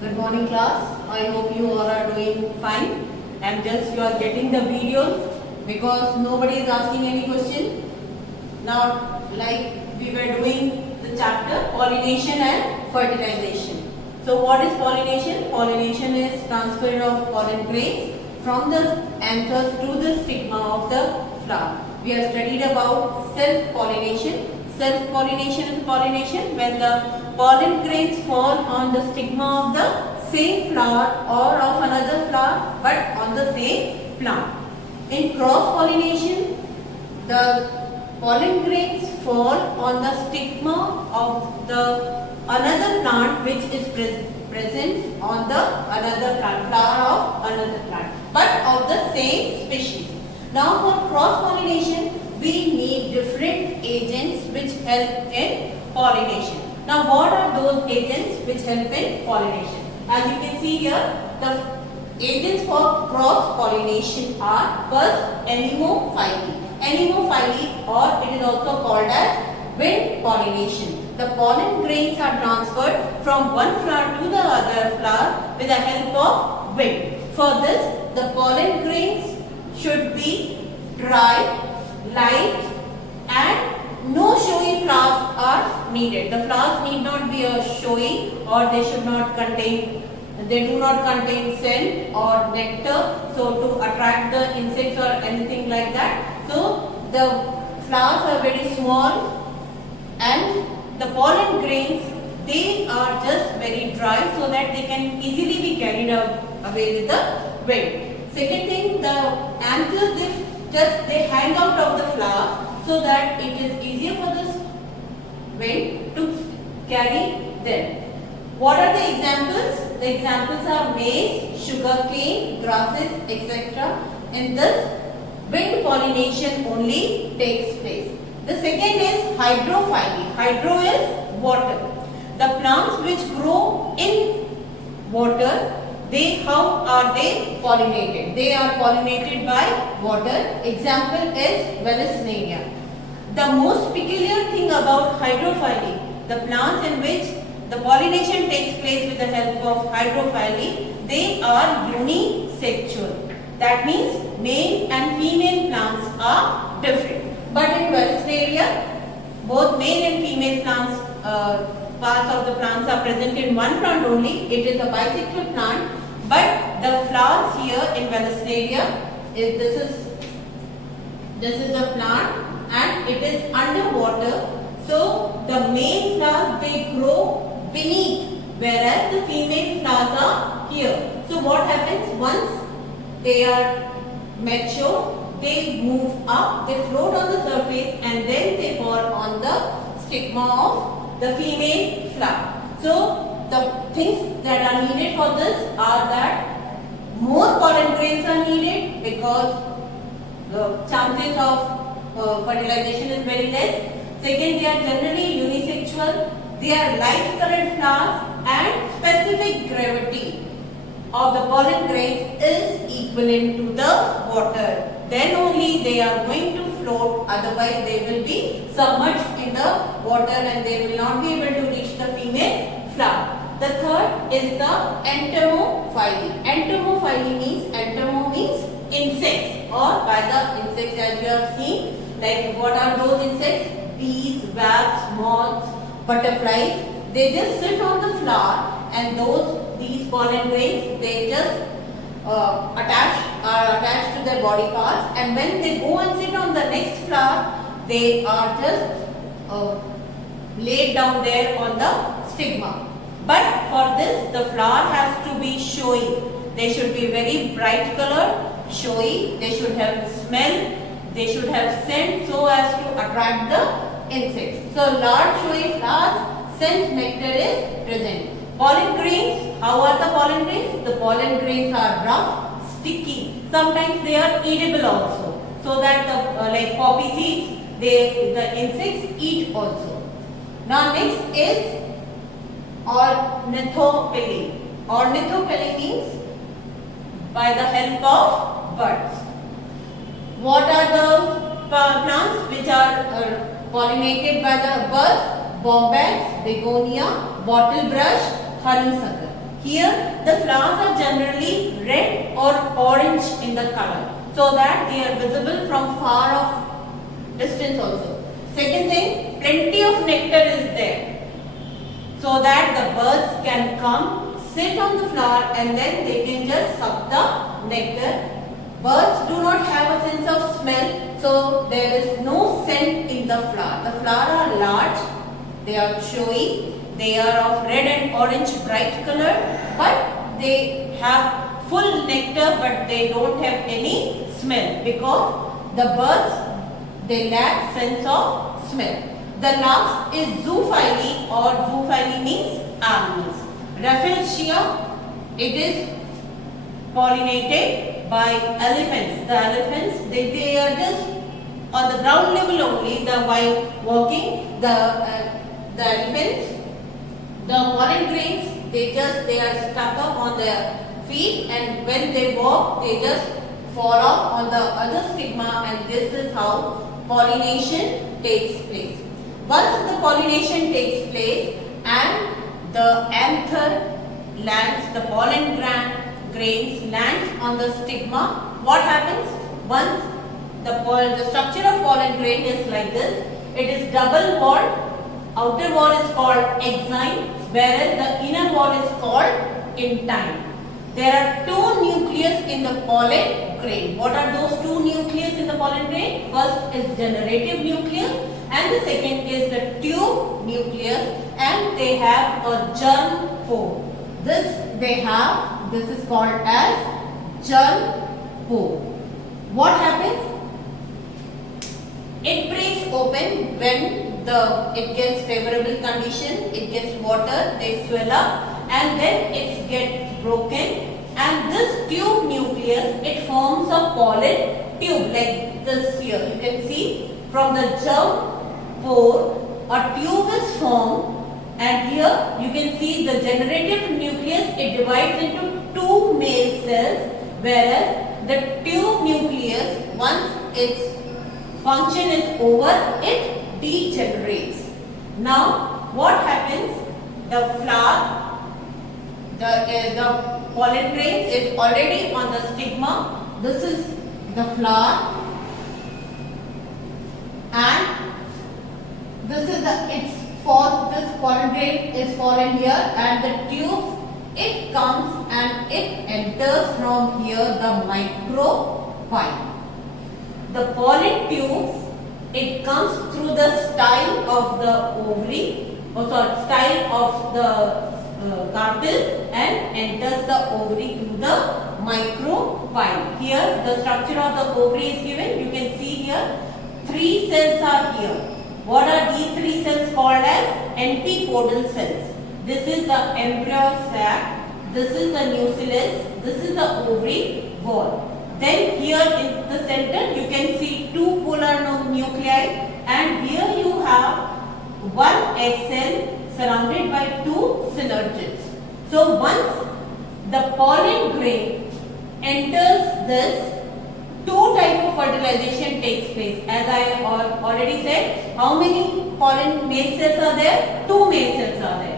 Good morning class. I hope you all are doing fine and just you are getting the videos because nobody is asking any question. Now like we were doing the chapter pollination and fertilization. So what is pollination? Pollination is transfer of pollen grains from the anthers to the stigma of the flower. We have studied about self-pollination. Self-pollination is pollination when the pollen grains fall on the stigma of the same flower or of another flower but on the same plant. In cross-pollination, the pollen grains fall on the stigma of the another plant which is present on the another plant, flower of another plant but of the same species. Now for cross-pollination, we need different agents which help in pollination. Now what are those agents which help in pollination? As you can see here, the agents for cross-pollination are first anemophily. Anemophily, or it is also called as wind pollination. The pollen grains are transferred from one flower to the other flower with the help of wind. For this, the pollen grains should be dry, light and no showy flowers are needed. The flowers need not be showy or they should not contain, they do not contain scent or nectar so to attract the insects or anything like that. So the flowers are very small and the pollen grains, they are just very dry so that they can easily be carried away with the wind. Second thing, the anthers they hang out of the flower so that it is easier for the wind to carry them. What are the examples? The examples are maize, sugarcane, grasses, etc. In this, wind pollination only takes place. The second is hydrophily. Hydro is water. The plants which grow in water, how are they pollinated? They are pollinated by water. Example is Vallisneria. The most peculiar thing about hydrophily, the plants in which the pollination takes place with the help of hydrophily, they are unisexual. That means male and female plants are different. But in Vallisneria, both male and female plants, parts of the plants are present in one plant only. It is a bisexual plant. But the flowers here in Vallisneria, this is the plant and it is underwater. So the male flowers they grow beneath whereas the female flowers are here. So what happens once they are mature, they move up, they float on the surface and then they fall on the stigma of the female flower. So the things that are needed for this are that more pollen grains are needed because the chances of fertilization is very less. Second, they are generally unisexual. They are light colored flowers and specific gravity of the pollen grains is equivalent to the water. Then only they are going to float, otherwise they will be submerged in the water and they will not be able to reach the female flower. The third is the entomophily. Entomophily means insects or by the insects as you have seen. Like what are those insects? Bees, wasps, moths, butterflies. They just sit on the flower and these pollen grains they just are attached to their body parts and when they go and sit on the next flower they are just laid down there on the stigma. But for this, the flower has to be showy. They should be very bright colored, showy. They should have smell. They should have scent so as to attract the insects. So large showy flowers, scent nectar is present. Pollen grains, how are the pollen grains? The pollen grains are rough, sticky. Sometimes they are edible also. So that the like poppy seeds, the insects eat also. Now next is ornithopily. Ornithopily means by the help of birds. What are the plants which are pollinated by the birds? Bombax, begonia, bottle brush, honeysuckle. Here the flowers are generally red or orange in the color, so that they are visible from far off distance also. Second thing, plenty of nectar is there, so that the birds can come, sit on the flower, and then they can just suck the nectar. Birds do not have a sense of smell, so there is no scent in the flower. The flowers are large, they are showy, they are of red and orange bright color, but they have full nectar, but they don't have any smell, because the birds, they lack sense of smell. The last is zoophily, or zoophily means animals. Rafflesia, it is pollinated by elephants. The elephants, they are just on the ground level only. While walking, the elephants, the pollen grains, they are stuck up on their feet, and when they walk, they just fall off on the other stigma, and this is how pollination takes place. Once the pollination takes place and the anther lands, the pollen grains lands on the stigma, what happens? Once the structure of pollen grain is like this, it is double walled. Outer wall is called exine, whereas the inner wall is called intine. There are two nucleus in the pollen grain. What are those two nucleus in the pollen grain? First is generative nucleus, and the second is the tube nucleus, and they have a germ pore. This is called as germ pore. What happens? It breaks open when it gets favorable condition, it gets water, they swell up, and then it gets broken, and this tube nucleus, it forms a pollen tube like this here. You can see from the germ pore a tube is formed, and here you can see the generative nucleus, it divides into two male cells, whereas the tube nucleus, once its function is over, it degenerates. Now what happens? The flower, the pollen grains is already on the stigma. This is the flower, and this is this pollen grain is fallen here, and the tube, it comes and it enters from here the micropyle. The pollen tubes, it comes through the style of the ovary, style of the carpel, and enters the ovary through the micropyle. Here the structure of the ovary is given. You can see here 3 cells are here. What are these 3 cells called as? Antipodal cells. This is the embryo sac, this is the nucleus, this is the ovary wall. Then here in the center you can see 2 polar nuclei, and here you have 1 egg cell surrounded by 2 synergids. So once the pollen grain enters this, 2 type of fertilization takes place. As I already said, how many pollen male cells are there? 2 male cells are there.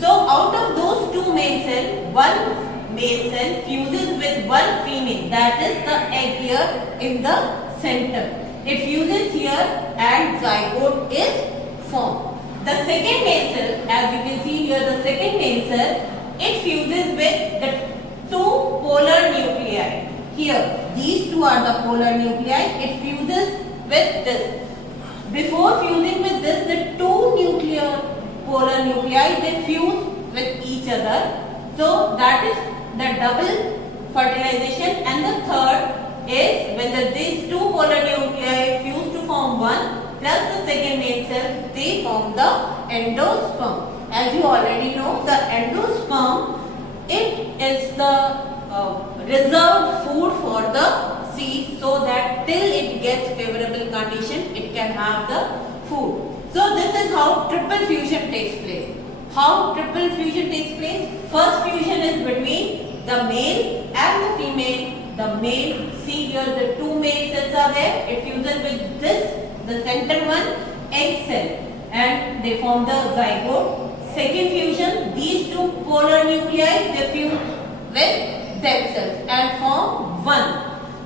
So out of those 2 male cells, 1 male cell fuses with 1 female, that is the egg here in the center. It fuses here and zygote is formed. The second male cell, as you can see here, the second male cell, it fuses with the 2 polar nuclei. Here, these 2 are the polar nuclei, it fuses with this. Before fusing with this, the 2 polar nuclei, they fuse with each other. So that is the double fertilization, and the third is when these 2 polar nuclei fuse to form 1 plus the second male cell, they form the endosperm. As you already know, the endosperm, it is the reserved food for the seed, so that till it gets favorable condition, it can have the food. So this is how triple fusion takes place. How triple fusion takes place? First fusion is between the male and the female. The male, see here the 2 male cells are there. It fuses with this, the center one, egg cell, and they form the zygote. Second fusion, these 2 two polar nuclei, they fuse with themselves and form one.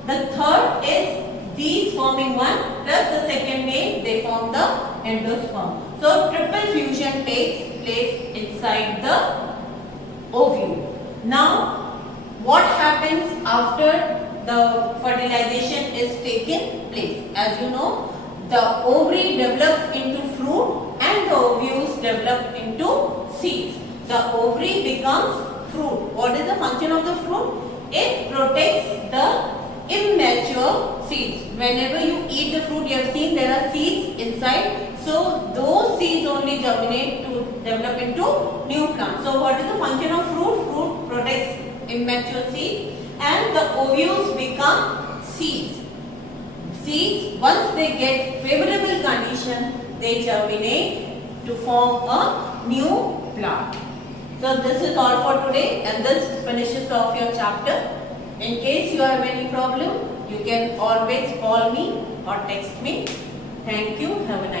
The third is these forming one plus the second mate, they form the endosperm. So triple fusion takes place inside the ovule. Now what happens after the fertilization is taken place? As you know, the ovary develops into fruit and the ovules develop into seeds. The ovary becomes fruit. What is the function of the fruit? It protects the immature seeds. Whenever you eat the fruit, you have seen there are seeds inside. So those seeds only germinate to develop into new plants. So what is the function of fruit? Fruit protects immature seeds and the ovules become seeds. Seeds, once they get favorable condition, they germinate to form a new plant. So this is all for today and this finishes off your chapter. In case you have any problem, you can always call me or text me. Thank you. Have a nice day.